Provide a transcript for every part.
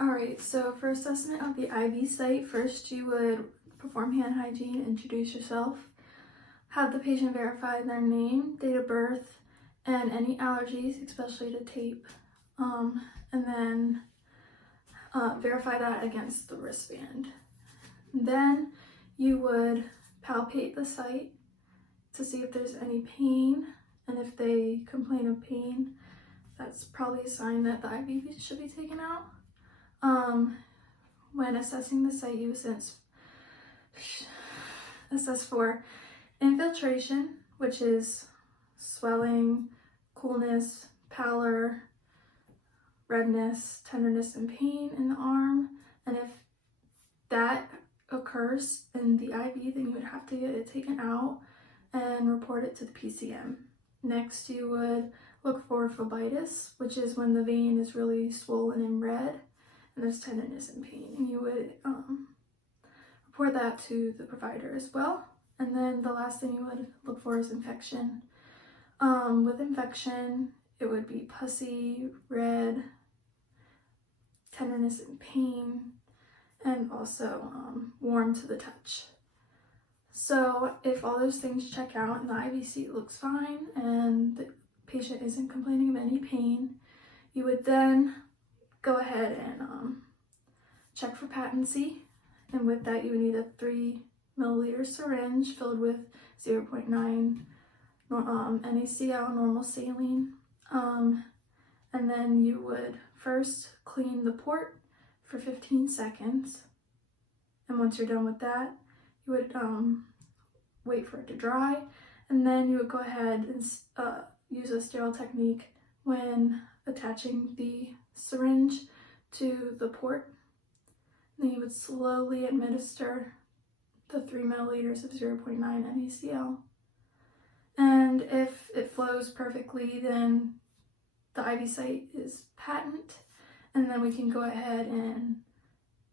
Alright, so for assessment of the IV site, first you would perform hand hygiene, introduce yourself, have the patient verify their name, date of birth, and any allergies, especially to tape, and then verify that against the wristband. Then you would palpate the site to see if there's any pain, and if they complain of pain, that's probably a sign that the IV should be taken out. When assessing the site, you assess for infiltration, which is swelling, coolness, pallor, redness, tenderness, and pain in the arm. And if that occurs in the IV, then you would have to get it taken out and report it to the PCM. Next, you would look for phlebitis, which is when the vein is really swollen and red and there's tenderness and pain, and you would report that to the provider as well. And then the last thing you would look for is infection. With infection, it would be pussy, red, tenderness and pain, and also warm to the touch. So if all those things check out and the IV seat looks fine and the patient isn't complaining of any pain, you would then go ahead and check for patency. And with that, you would need a 3 milliliter syringe filled with 0.9 NaCl, normal saline. And then you would first clean the port for 15 seconds. And once you're done with that, you would wait for it to dry. And then you would go ahead and use a sterile technique when attaching the syringe to the port. Then you would slowly administer the 3 milliliters of 0.9 NaCl. And if it flows perfectly, then the IV site is patent, and then we can go ahead and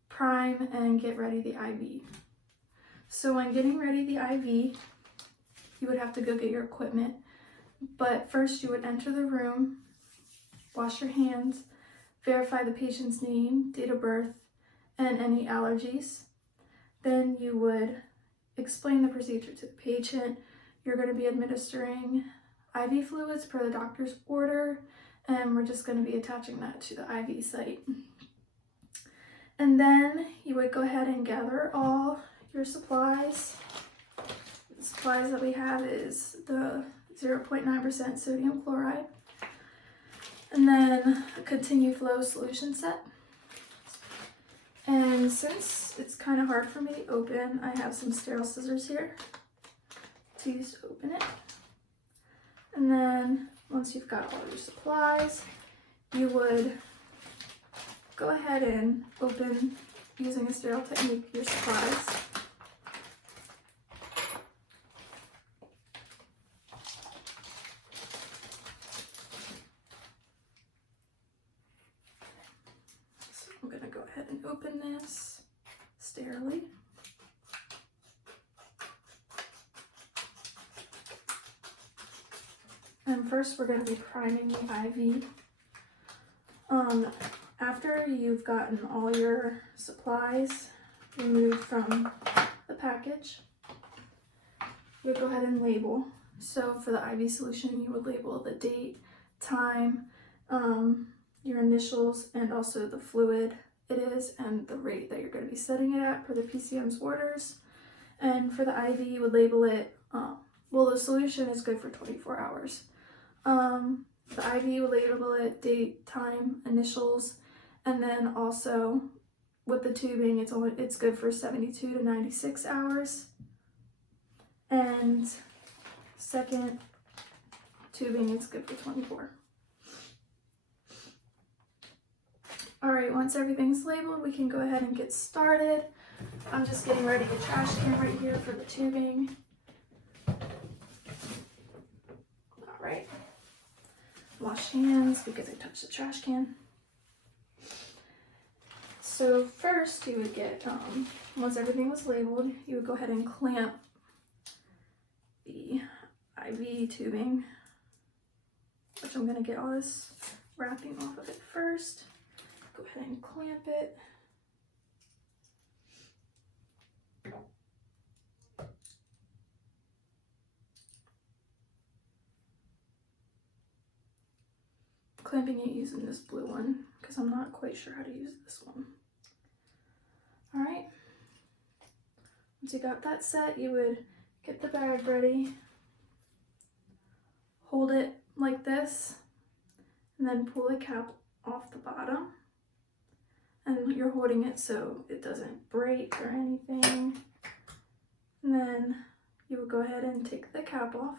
prime and get ready the IV. So when getting ready the IV, you would have to go get your equipment, but first you would enter the room, wash your hands, verify the patient's name, date of birth, and any allergies. Then you would explain the procedure to the patient. You're going to be administering IV fluids per the doctor's order, and we're just going to be attaching that to the IV site. And then you would go ahead and gather all your supplies. The supplies that we have is the 0.9% sodium chloride, and then a continued flow solution set. And since it's kind of hard for me to open, I have some sterile scissors here to use to open it. And then once you've got all your supplies, you would go ahead and open, using a sterile technique, your supplies. So I'm going to go ahead and open this sterilely. And first we're going to be priming the IV. After you've gotten all your supplies removed from the package, you would go ahead and label. So for the IV solution, you would label the date, time, your initials, and also the fluid it is and the rate that you're going to be setting it at per the PCM's orders. And for the IV, you would label it, well, the solution is good for 24 hours. The IV will label it date, time, initials, and then also with the tubing, it's good for 72 to 96 hours. And second tubing, it's good for 24. All right, once everything's labeled, we can go ahead and get started. I'm just getting ready a trash can right here for the tubing. All right. Wash hands because I touched the trash can. So first you would get, once everything was labeled, you would go ahead and clamp the IV tubing, which I'm going to get all this wrapping off of it first. Go ahead ahead and clamp it. Clamping it using this blue one because I'm not quite sure how to use this one. All right, once you got that set, you would get the bag ready, hold it like this, and then pull the cap off the bottom. And you're holding it so it doesn't break or anything. And then you would go ahead and take the cap off.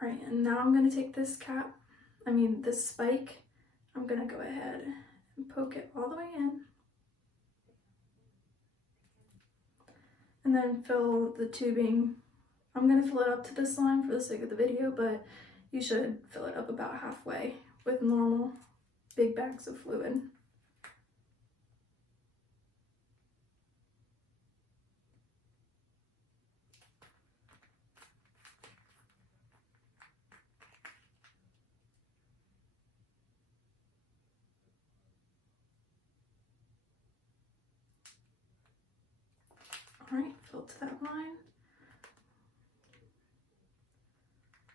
All right, and now I'm gonna take this this spike, I'm gonna go ahead and poke it all the way in. And then fill the tubing. I'm gonna fill it up to this line for the sake of the video, but you should fill it up about halfway with normal big bags of fluid. All right, fill to that line.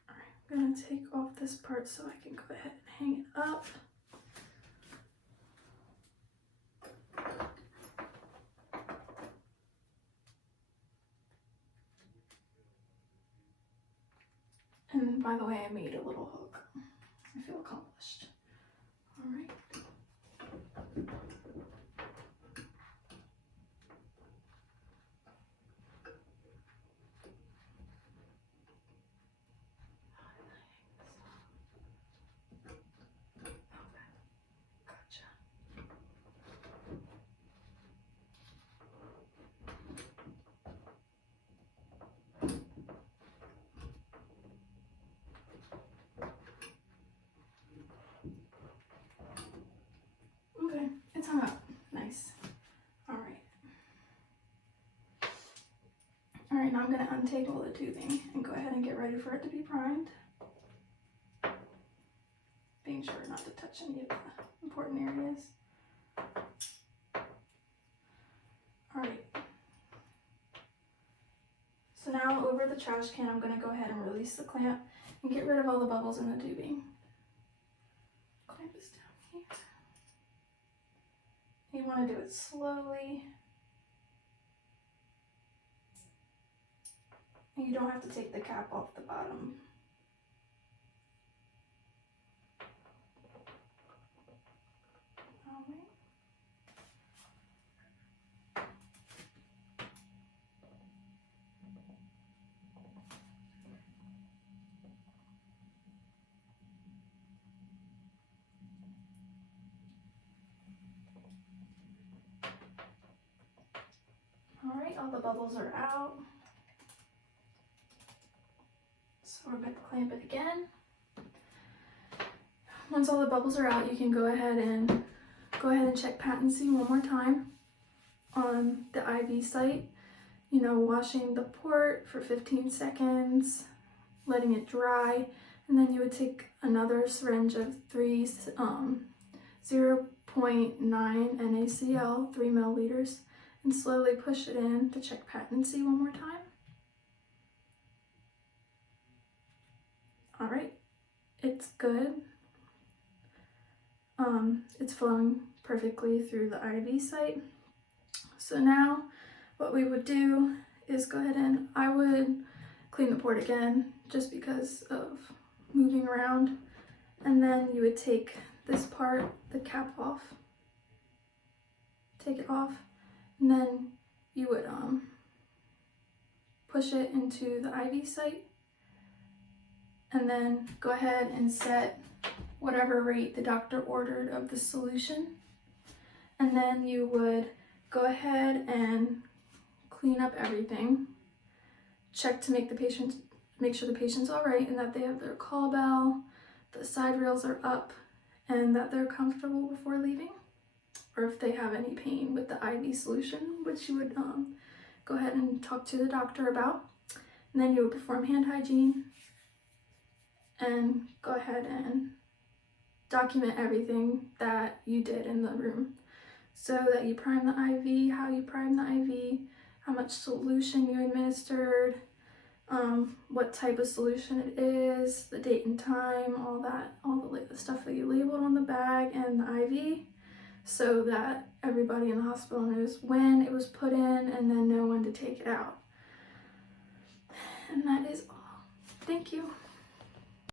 All right, I'm gonna take off this part so I can go ahead and hang it up. And by the way, I made a little hook. I feel accomplished. All right. Okay, it's hung up. Nice. All right. All right, now I'm gonna untangle the tubing and go ahead and get ready for it to be primed. Being sure not to touch any of the important areas. All right. So now over the trash can, I'm gonna go ahead and release the clamp and get rid of all the bubbles in the tubing. Clamp is down here. You want to do it slowly. And you don't have to take the cap off the bottom. All right. All right, all the bubbles are out. So we're going to clamp it again. Once all the bubbles are out, you can go ahead and check patency one more time on the IV site. You know, washing the port for 15 seconds, letting it dry, and then you would take another syringe of 0.9 NaCl, 3 milliliters, and slowly push it in to check patency one more time. All right, it's good. It's flowing perfectly through the IV site. So now what we would do is go ahead and I would clean the port again just because of moving around. And then you would take this part, the cap off, take it off, and then you would push it into the IV site and then go ahead and set whatever rate the doctor ordered of the solution. And then you would go ahead and clean up everything. Check to make sure the patient's all right and that they have their call bell, the side rails are up, and that they're comfortable before leaving. Or if they have any pain with the IV solution, which you would go ahead and talk to the doctor about. And then you would perform hand hygiene and go ahead and document everything that you did in the room. So that you prime the IV, how you prime the IV, how much solution you administered, what type of solution it is, the date and time, all that, all the stuff that you labeled on the bag and the IV, so that everybody in the hospital knows when it was put in and then know when to take it out. And that is all. Thank you.